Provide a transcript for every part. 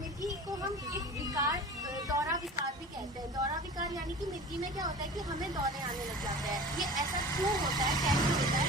मिर्गी को हम एक विकार, दौरा विकार भी कहते हैं। दौरा विकार यानी कि मिर्गी में क्या होता है कि हमें दौरे आने लग जाते हैं। ये ऐसा क्यों होता है, कैसे होता है?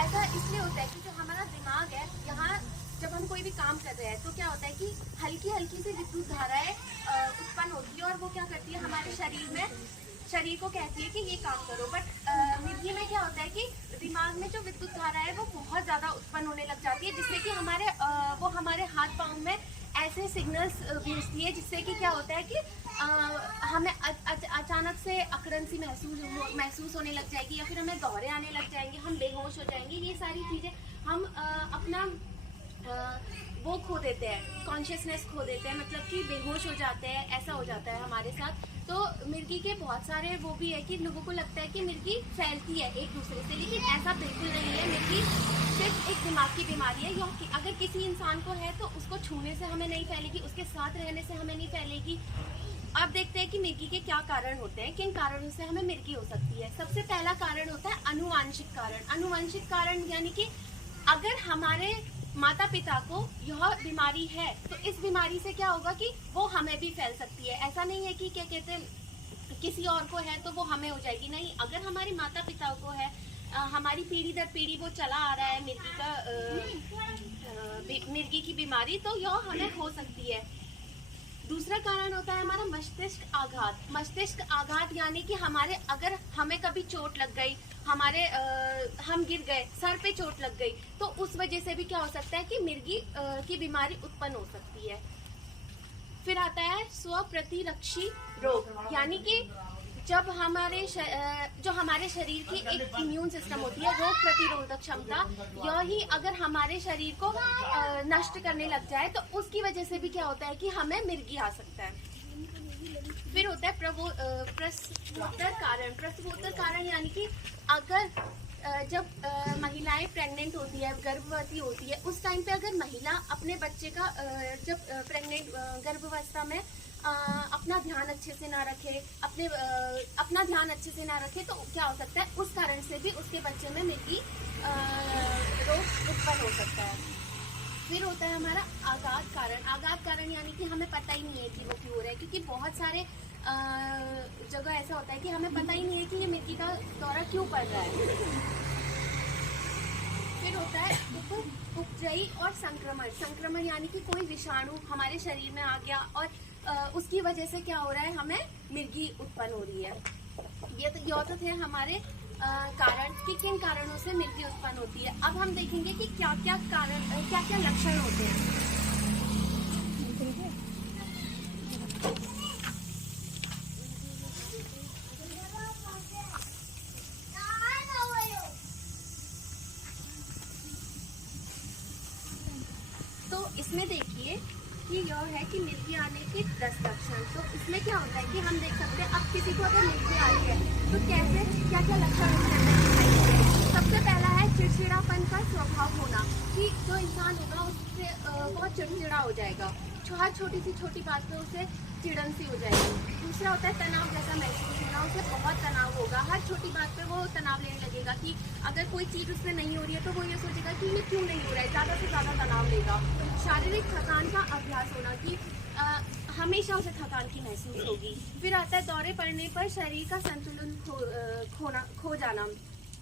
ऐसा इसलिए होता है कि जो हमारा दिमाग है, यहाँ जब हम कोई भी काम कर रहे हैं तो क्या होता है कि हल्की हल्की सी विद्युत धाराएं उत्पन्न होती है और वो क्या करती है हमारे शरीर में, शरीर को कहती है कि ये काम करो। बट मिर्गी में क्या होता है कि दिमाग में जो विद्युत धारा है वो बहुत ज़्यादा उत्पन्न होने लग जाती है, जिससे कि वो हमारे हाथ पाँव में ऐसे सिग्नल्स भेजती है, जिससे कि क्या होता है कि हमें अचानक से अकड़न सी महसूस होने लग जाएगी, या फिर हमें दौरे आने लग जाएंगे, हम बेहोश हो जाएंगे। ये सारी चीज़ें हम अपना वो खो देते हैं, कॉन्शियसनेस खो देते हैं, मतलब कि बेहोश हो जाते हैं। ऐसा हो जाता है हमारे साथ। तो मिर्गी के बहुत सारे वो भी है कि लोगों को लगता है कि मिर्गी फैलती है एक दूसरे से, लेकिन ऐसा बिल्कुल नहीं है। मिर्गी सिर्फ एक दिमाग की बीमारी है, जो अगर किसी इंसान को है तो उसको छूने से हमें नहीं फैलेगी, उसके साथ रहने से हमें नहीं फैलेगी। अब देखते हैं कि मिर्गी के क्या कारण होते हैं, किन कारणों से हमें मिर्गी हो सकती है। सबसे पहला कारण होता है अनुवांशिक कारण। अनुवांशिक कारण यानी कि अगर हमारे माता पिता को यह बीमारी है तो इस बीमारी से क्या होगा कि वो हमें भी फैल सकती है। ऐसा नहीं है कि क्या कहते हैं किसी और को है तो वो हमें हो जाएगी, नहीं। अगर हमारे माता पिता को है, हमारी पीढ़ी दर पीढ़ी वो चला आ रहा है मिर्गी की बीमारी, तो यह हमें हो सकती है। दूसरा कारण होता है हमारा मस्तिष्क आघात। मस्तिष्क आघात यानी कि अगर हमें कभी चोट लग गई, हम गिर गए, सर पे चोट लग गई, तो उस वजह से भी क्या हो सकता है कि मिर्गी की बीमारी उत्पन्न हो सकती है। फिर आता है स्वप्रतिरक्षी रोग, यानी कि जब जो हमारे शरीर की एक इम्यून सिस्टम होती है, रोग प्रतिरोधक क्षमता, यही अगर हमारे शरीर को नष्ट करने लग जाए तो उसकी वजह से भी क्या होता है कि हमें मिर्गी आ सकता है। फिर होता है प्रसवोत्तर कारण। प्रसवोत्तर कारण यानी कि अगर जब महिलाएं प्रेग्नेंट होती है, गर्भवती होती है, उस टाइम पे अगर महिला अपने बच्चे का जब गर्भावस्था में अपना ध्यान अच्छे से ना रखे, अपना ध्यान अच्छे से ना रखे, तो क्या हो सकता है उस कारण से भी उसके बच्चे में मिर्गी रोग उत्पन्न हो सकता है। फिर होता है हमारा आघात कारण। आघात कारण यानी कि हमें पता ही नहीं है कि वो क्यों हो रहा है, क्योंकि बहुत सारे जगह ऐसा होता है कि हमें पता ही नहीं है कि ये मिर्गी का दौरा क्यों पड़ रहा है। फिर होता है उपजयी और संक्रमण। संक्रमण यानी कि कोई विषाणु हमारे शरीर में आ गया और उसकी वजह से क्या हो रहा है, हमें मिर्गी उत्पन्न हो रही है। ये तो थे हमारे कारण कि किन कारणों से मिर्गी उत्पन्न होती है। अब हम देखेंगे कि क्या क्या लक्षण होते हैं। तो इसमें देखिए कि यह है कि मिर्गी आने के 10 लक्षण। तो इसमें क्या होता है कि हम देख सकते हैं, अब किसी को अगर मिर्गी आ रही है तो क्या क्या लक्षण उसके अंदर दिखाई देते हैं। सबसे पहला है चिड़चिड़ापन का स्वभाव होना, कि जो इंसान होगा उससे बहुत चिड़चिड़ा हो जाएगा, हर छोटी बात पे उसे चिड़न सी हो जाएगी। दूसरा होता है तनाव जैसा महसूस होना, उसे बहुत तनाव होगा, हर छोटी बात पे वो तनाव लेने लगेगा कि अगर कोई चीज़ उससे नहीं हो रही है तो वो ये सोचेगा कि ये क्यों नहीं हो रहा है, ज़्यादा से ज़्यादा तनाव लेगा। शारीरिक थकान का अभ्यास होना, कि हमेशा उसे थकान की महसूस होगी। फिर आता है दौरे पड़ने पर शरीर का संतुलन खो जाना।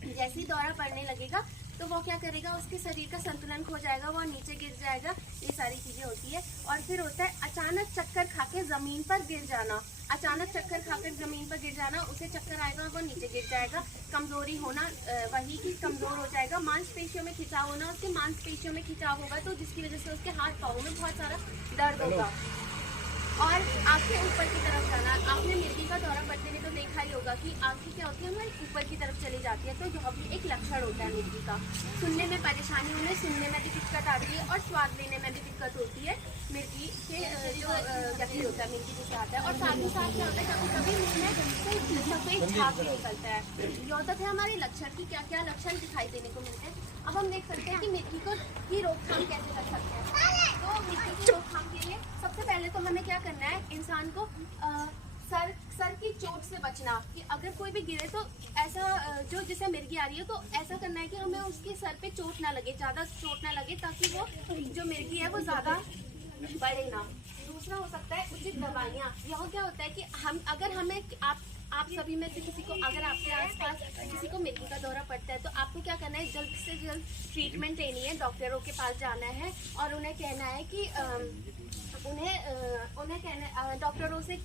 जैसे ही दौरा पड़ने लगेगा तो वो क्या करेगा, उसके शरीर का संतुलन खो जाएगा, वो नीचे गिर जाएगा। ये सारी चीजें होती है। और फिर होता है अचानक चक्कर खाके जमीन पर गिर जाना। अचानक चक्कर खाकर जमीन पर गिर जाना, उसे चक्कर आएगा, वो नीचे गिर जाएगा। कमजोरी होना, वही की कमजोर हो जाएगा। मांसपेशियों में खिंचाव होना, उसके मांसपेशियों में खिंचाव होगा तो जिसकी वजह से उसके हाथ पाँव में बहुत सारा दर्द होगा। और आंखें ऊपर की तरफ जाना। आपने मिर्गी का दौरा पड़ते हुए तो देखा ही होगा कि आंखें क्या होती है, हमारी ऊपर की तरफ चली जाती है, तो यह भी एक लक्षण होता है मिर्गी का। सुनने में परेशानी, उन्हें सुनने में भी दिक्कत आती है और स्वाद लेने में भी दिक्कत होती है मिर्गी के जो व्यक्ति होता है, मिर्गी जिसे आता है। और साथ ही साथ क्या होता है, कभी कभी मुँह में सफेद झाग भी निकलता है। ये होता है हमारे लक्षण की क्या क्या लक्षण दिखाई देने को मिलते हैं। अब हम देख सकते हैं कि मिर्गी की रोकथाम कैसे कर सकते हैं। तो मिर्गी की रोकथाम के लिए सबसे पहले तो हमें क्या करना है, इंसान को सर की चोट से बचना, कि अगर कोई भी गिरे तो ऐसा जो जिसे मिर्गी आ रही है तो ऐसा करना है कि हमें उसके सर पे चोट ना लगे, ज़्यादा चोट ना लगे, ताकि वो जो मिर्गी है वो ज़्यादा बढ़े ना। दूसरा हो सकता है उचित दवाइयाँ। यह क्या होता है कि हम अगर हमें आप सभी में से किसी को, अगर आपके आसपास किसी को मिर्गी का दौरा पड़ता है तो आपको क्या करना है, जल्द से जल्द ट्रीटमेंट लेनी है, डॉक्टरों के पास जाना है और उन्हें कहना है कि उन्हें कहना, डॉक्टरों से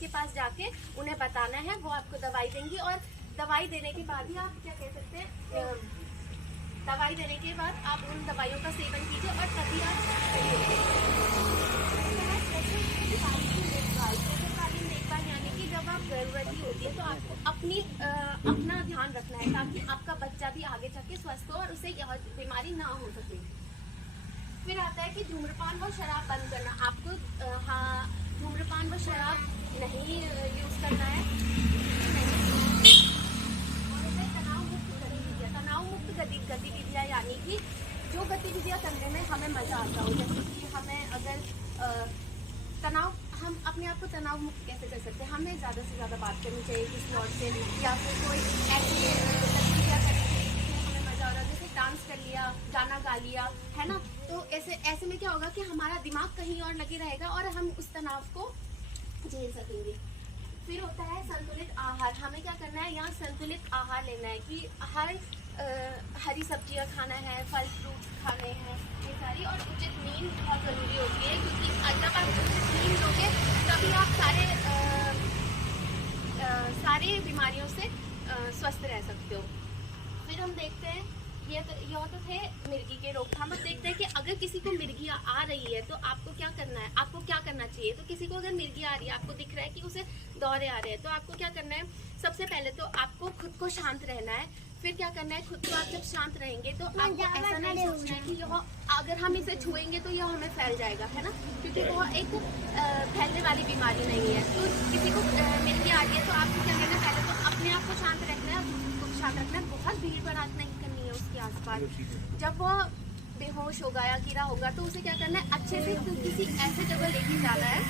के पास जाके उन्हें बताना है, वो आपको दवाई देंगी और दवाई देने के बाद ही आप क्या कह सकते हैं, दवाई देने के बाद आप उन दवाइयों का सेवन कीजिए और तभी आप सही होंगे। देखभाल यानी कि जब आप गर्भवती होती है तो आपको अपना ध्यान रखना है ताकि आपका बच्चा भी आगे चल के स्वस्थ हो और उसे यह बीमारी ना हो सके। फिर आता है कि धूम्रपान व शराब बंद करना। आपको हाँ, धूम्रपान व शराब नहीं यूज करना है। तनाव मुक्त गतिविधियाँ यानी कि जो गतिविधियाँ करने में हमें मजा आता हो, जैसे कि हमें अगर तनाव, हम अपने आप को तनाव मुक्त कैसे कर सकते हैं, हमें ज़्यादा से ज़्यादा बात करनी चाहिए किसी और से, या फिर कोई ऐसी गतिविधियाँ करनी चाहिए जिसमें हमें मज़ा आ रहा है, जैसे डांस कर लिया, गाना गा लिया, है ना। तो ऐसे में क्या होगा कि हमारा दिमाग कहीं और लगे रहेगा और हम उस तनाव को झेल सकेंगे। फिर होता है संतुलित आहार। हमें क्या करना है, यहाँ संतुलित आहार लेना है कि हरी सब्जियाँ खाना है, फल फ्रूट खाने हैं, ये सारी, और उचित नींद बहुत ज़रूरी होती है क्योंकि जब आप उचित नींद लोगे तभी आप सारे बीमारियों से स्वस्थ रह सकते हो। फिर हम देखते हैं यह तो थे मिर्गी के रोकथाम। अब देखते हैं कि अगर किसी को मिर्गी आ रही है तो आपको क्या करना है, आपको क्या करना चाहिए। तो किसी को अगर मिर्गी आ रही है, आपको दिख रहा है कि उसे दौरे आ रहे हैं, तो आपको क्या करना है, सबसे पहले तो आपको खुद को शांत रहना है। फिर क्या करना है, खुद को आप जब शांत रहेंगे तो आपको ऐसा नहीं सोचना है कि यह अगर हम इसे छुएंगे तो यह हमें फैल जाएगा, है ना, क्योंकि वह एक फैलने वाली बीमारी नहीं है। तो किसी को मिर्गी आ रही है तो आपको क्या करना है, पहले तो अपने आप को शांत रखना है, खुद को शांत रखना है, बहुत भीड़ भड़ाक नहीं करनी है उसके आसपास। जब वह बेहोश होगा या गिरा होगा तो उसे क्या करना है, अच्छे से किसी ऐसे जगह लेके जाना है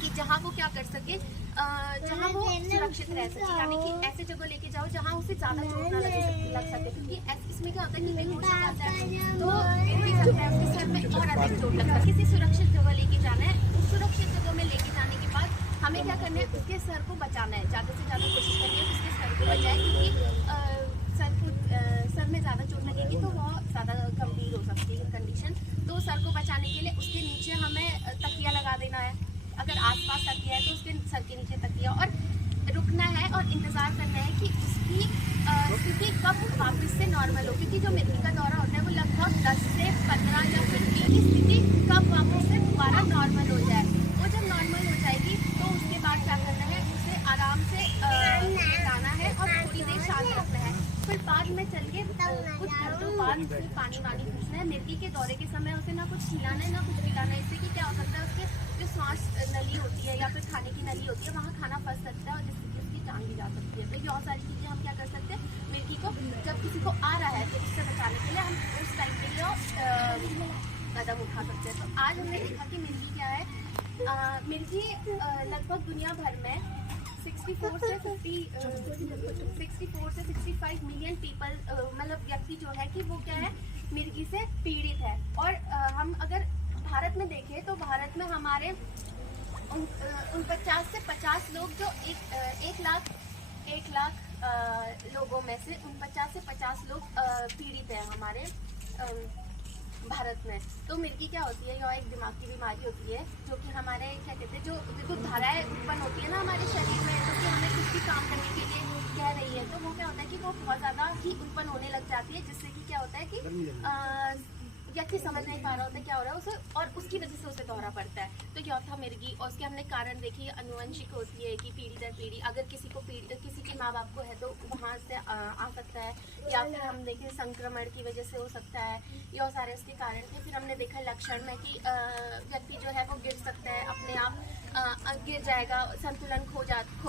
कि जहाँ वो क्या कर सके, जहाँ वो सुरक्षित रह सके, यानी कि ऐसे जगह लेके जाओ जहाँ उसे ज़्यादा चोट ना लग सके, क्योंकि इसमें क्या होता है कि बेहोश हो जाता है तो उसके सर में और अधिक चोट लगता है। किसी सुरक्षित जगह लेके जाना है, उस सुरक्षित जगह में लेके जाने के बाद हमें क्या करना है, उसके सर को बचाना है, ज़्यादा से ज़्यादा कोशिश करनी है उसके सर को बचाए, क्योंकि सर में ज़्यादा चोट लगेगी तो वह ज़्यादा गंभीर हो सकती है कंडीशन। तो सर को बचाने के लिए उसके नीचे हमें तकिया लगा देना है, अगर आसपास तकिया है तो उसके सर के नीचे तकिया, और रुकना है और इंतज़ार करना है कि उसकी स्थिति कब वापस से नॉर्मल हो, क्योंकि जो मिर्गी का दौरा होता है वो लगभग 10 से 15 या फिर 20 की स्थिति कब वापस से दोबारा नॉर्मल हो जाए। वो जब नॉर्मल हो जाएगी तो उसके बाद क्या करना है, उसे आराम से जाना है और थोड़ी देर शांत रखना है। फिर बाद में चल के कुछ घंटों बाद उसे पानी पूछना है। मिर्गी के दौरे के समय उसे ना कुछ खिलाना है ना कुछ पिलाना है, इससे कि क्या हो सकता है, उसके जो सांस नली होती है या फिर खाने की नली होती है वहाँ खाना फंस सकता है और जिससे कि उसकी जान भी जा सकती है। तो ये और सारी चीज़ें हम क्या कर सकते हैं, मिर्गी को जब किसी को आ रहा है तो उससे बचाने के लिए हम उस टाइम के लिए कदम उठा सकते हैं। तो आज हमने देखा कि मिर्गी क्या है। मिर्गी लगभग दुनिया भर में 64 से 65 मिलियन पीपल, मतलब व्यक्ति जो है कि वो क्या है, मिर्गी से पीड़ित है। और हम अगर भारत में देखें तो भारत में हमारे 49 से 50 लोग जो एक लाख लोगों में से 49 से 50 लोग पीड़ित हैं हमारे भारत में। तो मिर्गी क्या होती है, यह एक दिमाग की बीमारी होती है जो कि हमारे क्या कहते हैं, जो कुछ धाराएं उत्पन्न होती है ना हमारे शरीर में, जो कि हमें कुछ भी काम करने के लिए कह रही है, तो वो क्या होता है कि वो बहुत ज़्यादा ही उत्पन्न होने लग जाती है, जिससे कि क्या होता है कि व्यक्ति समझ नहीं पा रहा होता क्या हो रहा है उसे, और उसकी वजह से उसे दौरा पड़ता है। तो यह था मिर्गी, और उसके हमने कारण देखी, अनुवंशिक होती है कि पीढ़ी दर पीढ़ी अगर किसी के माँ बाप को है तो वहाँ से आ सकता है, या फिर हम देखें संक्रमण की वजह से हो सकता है, यह सारे उसके कारण थे। फिर हमने देखा लक्षण में कि व्यक्ति जो है वो गिर सकता है, अपने आप गिर जाएगा, संतुलन खो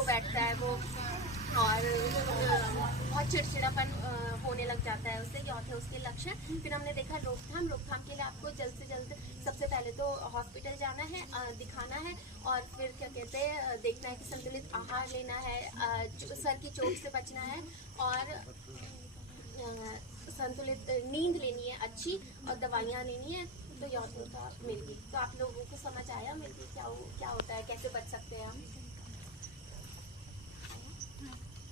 बैठता है वो, और बहुत चिड़चिड़ापन होने लग जाता है उससे, यह थे उसके लक्षण। फिर हमने देखा रोकथाम के लिए आपको जल्द से जल्द सबसे पहले तो हॉस्पिटल जाना है, दिखाना है, और फिर क्या कहते हैं, देखना है कि संतुलित आहार लेना है, सर की चोट से बचना है, और संतुलित नींद लेनी है अच्छी, और दवाइयाँ लेनी है। तो यौतुक का मिल्की। तो आप लोगों को समझ आया मिल्की क्या होता है, कैसे बच सकते हैं हम?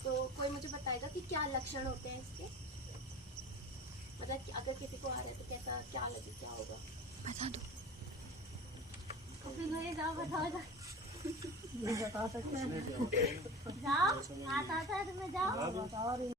तो कोई मुझे बताएगा कि क्या लक्षण होते हैं इसके, मतलब कि अगर किसी को आ रहा है तो कैसा क्या लगे, क्या होगा? बता दो। जाओ बताओ बता सकते हैं। जाओ आता है तुम्हें, जाओ।